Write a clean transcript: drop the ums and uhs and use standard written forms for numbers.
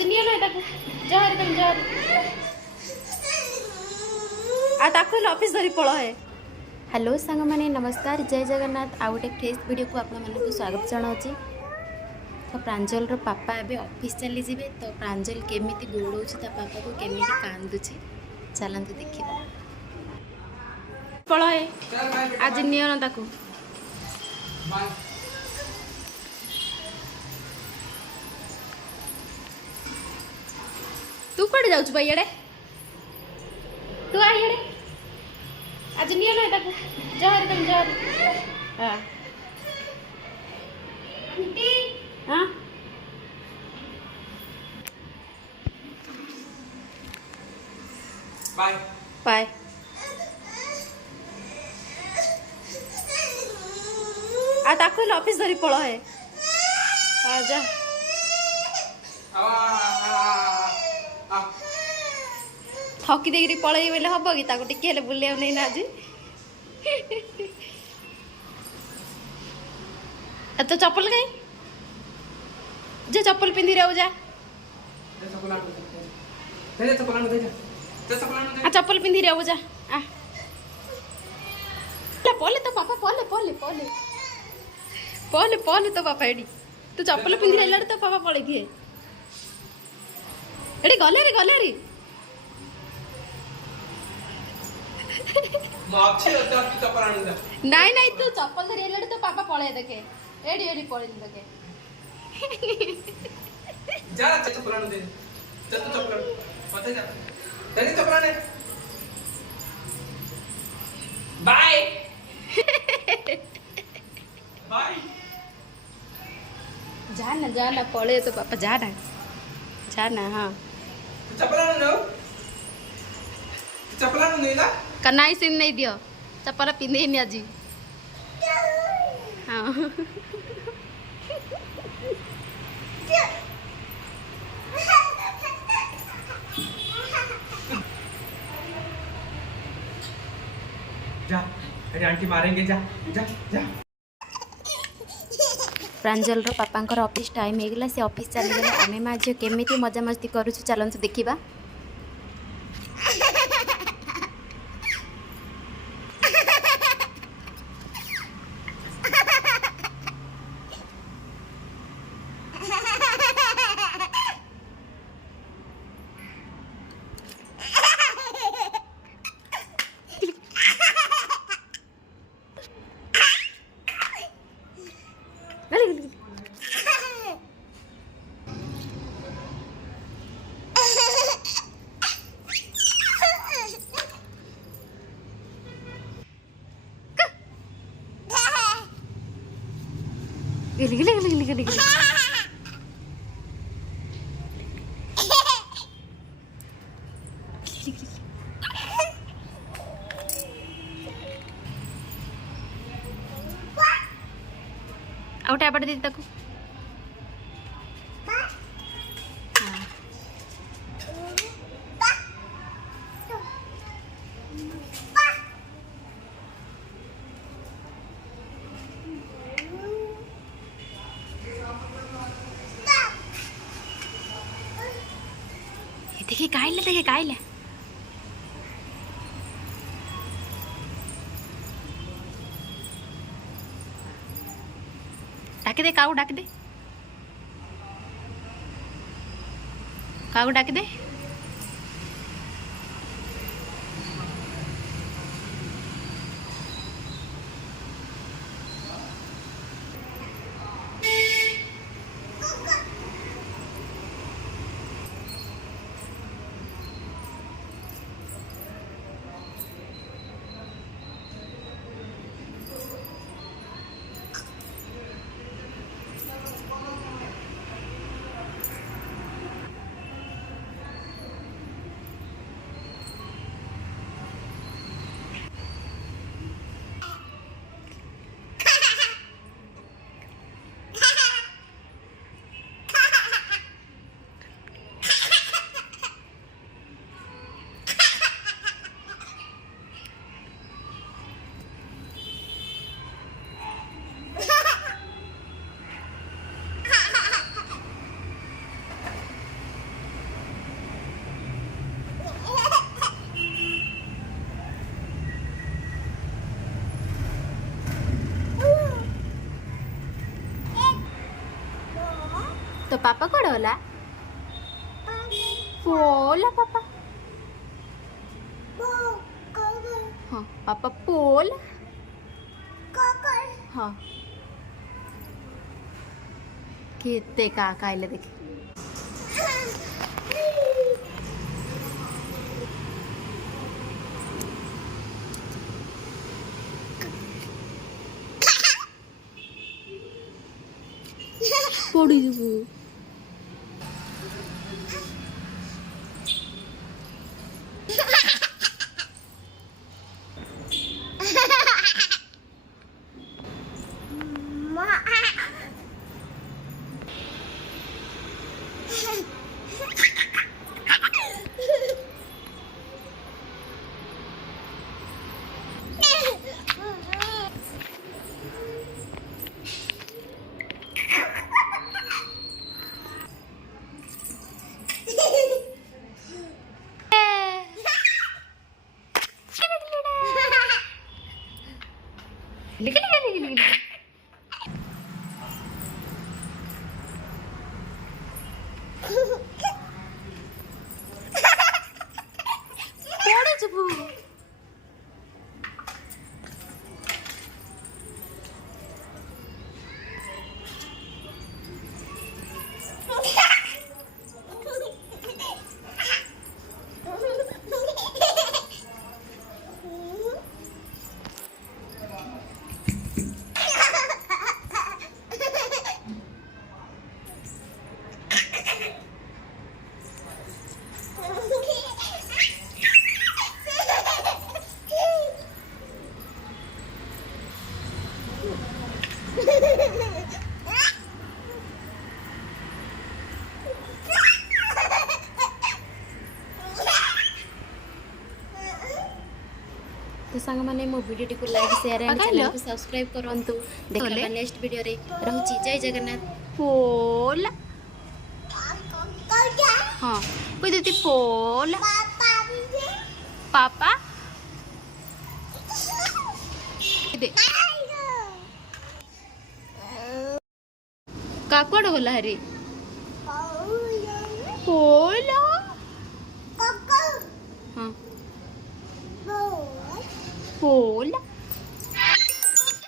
आज नहीं ना ताको जहर तुम जहर आ ताको ऑफिस धरी पळ है। हेलो सांग माने नमस्कार जय जगन्नाथ आउ गोटे फ्रेश वीडियो को आपण मानक स्वागत जनाऊँगी। तो प्रांजल रो पापा एबे ऑफिस चली जिवे तो प्रांजल केमिति गोड़ौछि ता पापा को केमिति कांदुछि चलंतु देखिबा। पळ है आज नियो ना ताको तू कड़े जाऊँ भाई ये तू आ ये आज नहीं ना ताको जहर तुम जहर हाँ हाँ बाय बाय आ ताको ऑफिस धरी पळ है आ जा थकी देरी पलई बोले हम कि टे बुले नहीं ना आज तो चप्पल कहीं जे चप्पल पिंधि रहो जा चप्पल पिंधि रहो जा पले तो पापा पले पले पले पले पले तो पापा एडी तू चप्पल पिंधि रहा तो पापा पड़े थी एडी गले रे नहीं नहीं तू चप्पल धरी तो पापा पळे देखे एडी एडी पळे देखे जा चप्पल आने दे जा तू चप्पल मत जा तेरी चप्पल आने बाय बाय जाना पळे तो पापा जाना हाँ चप्पल आने दो चप्पल आने नहीं ला कनाई सिन नहीं दियो चप्पल पिंधे नहीं आज हाँ जा अरे आंटी मारेंगे जा जा जा प्रांजल रो पापा ऑफिस टाइम हो गला से ऑफिस चली गले आमे माँ झील केमिति मजा मस्ती करूछु चलंतु देखिबा। गिली आउट आपड़ दीदी ताको देखिए काइले डाक दे काऊ डाक दे काऊ डाक दे तो पापा कौन होला पोला पापा हाँ पापा पोल हाँ केते का काइले देखी पड़ी जीवु पड़ी जीवु तो सांग माने मो वीडियो को लाइक शेयर एंड चैनल को सब्सक्राइब करंतु देखा नेक्स्ट वीडियो रे रहूची जय जगन्नाथ पोल हाँ कोई देती पोल पापा दे काकड़ होला हरी पोल हाँ पोल